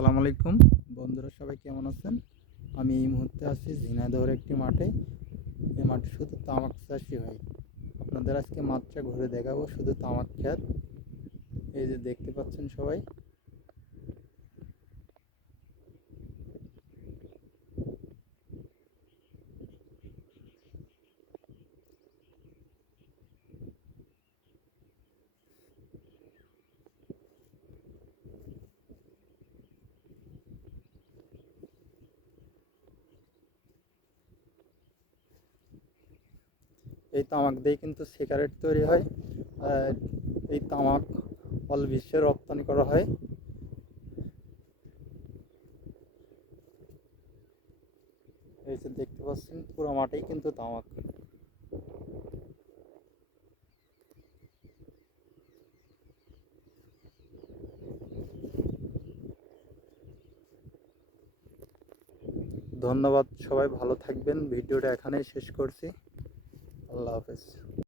আসসালামু আলাইকুম বন্ধুরা, সবাই কেমন আছেন? আমি এই মুহূর্তে আছি ঝিনাইদহের একটি মাঠে। এই মাঠে শুধু তামাক চাষই হয়। আপনাদের আজকে মাঠটা ঘুরে দেখাবো, শুধু তামাক ক্ষেত। এই যে দেখতে পাচ্ছেন সবাই। এই তামাক দিয়ে কিন্তু সিগারেট তৈরি হয়। আর এই তামাক অল বিশ্বে রপ্তানি করা হয়। এই যে দেখতে পাচ্ছেন পুরো মাঠেই কিন্তু তামাক। ধন্যবাদ, সবাই ভালো থাকবেন। ভিডিওটা এখানেই শেষ করছি। আল্লাহ হাফেজ।